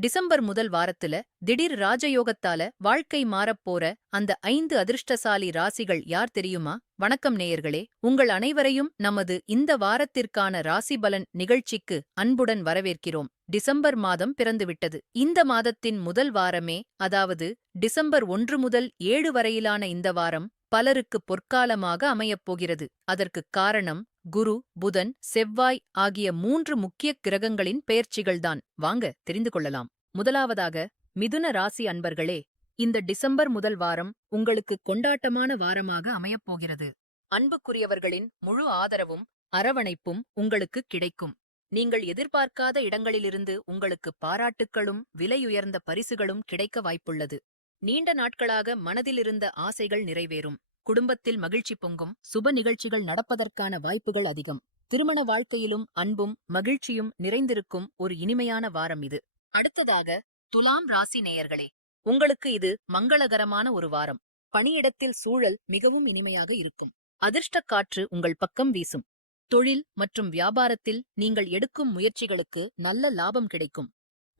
December முதல் வாரத்துல திடீர் ராஜயோகத்தால வாழ்க்கை மாறப்போற அந்த 5 அதிர்ஷ்டசாலி ராசிகள் யார் தெரியுமா? வணக்கம் நேயர்களே, உங்கள் அனைவரையும் நமது இந்த வாரத்திற்கான ராசி பலன் நிகழ்ச்சிக்கு அன்புடன் வரவேற்கிறோம். டிசம்பர் மாதம் பிறந்துவிட்டது. இந்த மாதத்தின் முதல் வாரமே, அதாவது டிசம்பர் 1 முதல் 7 வரையிலான இந்த வாரம் பலருக்கு பொற்காலமாக அமையப் போகிறது. அதற்குக் காரணம் குரு, புதன், செவ்வாய் ஆகிய 3 முக்கிய கிரகங்களின் பெயர்ச்சிகள்தான். வாங்க தெரிந்து கொள்ளலாம். முதலாவதாக, மிதுன ராசி அன்பர்களே, இந்த டிசம்பர் முதல் வாரம் உங்களுக்கு கொண்டாட்டமான வாரமாக அமையப்போகிறது. அன்புக்குரியவர்களின் முழு ஆதரவும் அரவணைப்பும் உங்களுக்கு கிடைக்கும். நீங்கள் எதிர்பார்க்காத இடங்களிலிருந்து உங்களுக்கு பாராட்டுக்களும் விலையுயர்ந்த பரிசுகளும் கிடைக்க வாய்ப்புள்ளது. நீண்ட நாட்களாக மனதிலிருந்த ஆசைகள் நிறைவேறும். குடும்பத்தில் மகிழ்ச்சி பொங்கும். சுப நிகழ்ச்சிகள் நடப்பதற்கான வாய்ப்புகள் அதிகம். திருமண வாழ்க்கையிலும் அன்பும் மகிழ்ச்சியும் நிறைந்திருக்கும் ஒரு இனிமையான வாரம் இது. அடுத்ததாக, துலாம் ராசி நேயர்களே, உங்களுக்கு இது மங்களகரமான ஒரு வாரம். பணியிடத்தில் சூழல் மிகவும் இனிமையாக இருக்கும். அதிர்ஷ்டக் காற்று உங்கள் பக்கம் வீசும். தொழில் மற்றும் வியாபாரத்தில் நீங்கள் எடுக்கும் முயற்சிகளுக்கு நல்ல லாபம் கிடைக்கும்.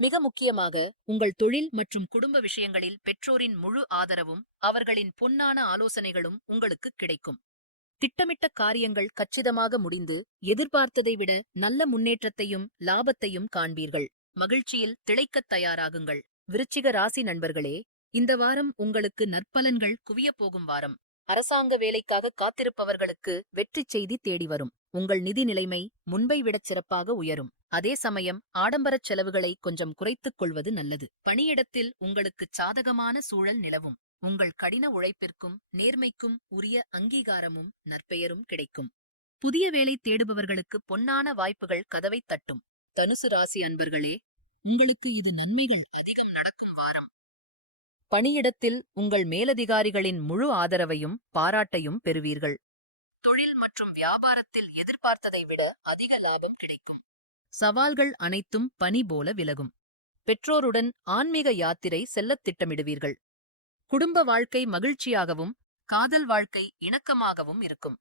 மிக முக்கியமாக, உங்கள் தொழில் மற்றும் குடும்ப விஷயங்களில் பெற்றோரின் முழு ஆதரவும் அவர்களின் பொன்னான ஆலோசனைகளும் உங்களுக்கு கிடைக்கும். திட்டமிட்ட காரியங்கள் கச்சிதமாக முடிந்து எதிர்பார்த்ததை விட நல்ல முன்னேற்றத்தையும் லாபத்தையும் காண்பீர்கள். மகிழ்ச்சியில் திளைக்கத் தயாராகுங்கள். விருச்சிக ராசி நண்பர்களே, இந்த வாரம் உங்களுக்கு நற்பலன்கள் குவியப் போகும் வாரம். அரசாங்க வேலைக்காக காத்திருப்பவர்களுக்கு வெற்றிச் செய்தி தேடி வரும். உங்கள் நிதி நிலைமை முன்பை விடச் சிறப்பாக உயரும். அதே சமயம் ஆடம்பரச் செலவுகளை கொஞ்சம் குறைத்துக் கொள்வது நல்லது. பணியிடத்தில் உங்களுக்கு சாதகமான சூழல் நிலவும். உங்கள் கடின உழைப்பிற்கும் நேர்மைக்கும் உரிய அங்கீகாரமும் நற்பெயரும் கிடைக்கும். புதிய வேலை தேடுபவர்களுக்கு பொன்னான வாய்ப்புகள் கதவைத் தட்டும். தனுசு ராசி அன்பர்களே, உங்களுக்கு இது நன்மைகள் அதிகம் நடக்கும் வாரம். பணியிடத்தில் உங்கள் மேலதிகாரிகளின் முழு ஆதரவையும் பாராட்டையும் பெறுவீர்கள். தொழில் மற்றும் வியாபாரத்தில் எதிர்பார்த்ததை விட அதிக லாபம் கிடைக்கும். சவால்கள் அனைத்தும் பனி போல விலகும். பெற்றோருடன் ஆன்மீக யாத்திரை செல்லத் திட்டமிடுவீர்கள். குடும்ப வாழ்க்கை மகிழ்ச்சியாகவும் காதல் வாழ்க்கை இணக்கமாகவும் இருக்கும்.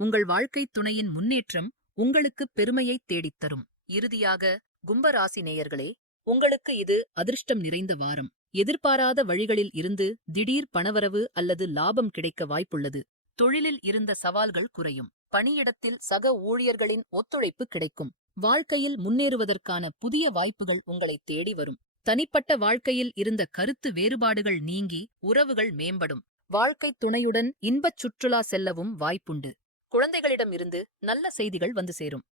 உங்கள் வாழ்க்கைத் துணையின் முன்னேற்றம் உங்களுக்கு பெருமையைத் தேடித்தரும். இறுதியாக, கும்பராசி நேயர்களே, உங்களுக்கு இது அதிர்ஷ்டம் நிறைந்த வாரம். எதிர்பாராத வழிகளில் இருந்து திடீர் பணவரவு அல்லது லாபம் கிடைக்க வாய்ப்புள்ளது. தொழிலில் இருந்த சவால்கள் குறையும். பணியிடத்தில் சக ஊழியர்களின் ஒத்துழைப்பு கிடைக்கும். வாழ்க்கையில் முன்னேறுவதற்கான புதிய வாய்ப்புகள் உங்களை தேடி வரும். தனிப்பட்ட வாழ்க்கையில் இருந்த கருத்து வேறுபாடுகள் நீங்கி உறவுகள் மேம்படும். வாழ்க்கைத் துணையுடன் இன்பச் சுற்றுலா செல்லவும் வாய்ப்புண்டு. குழந்தைகளிடம் இருந்து நல்ல செய்திகள் வந்து சேரும்.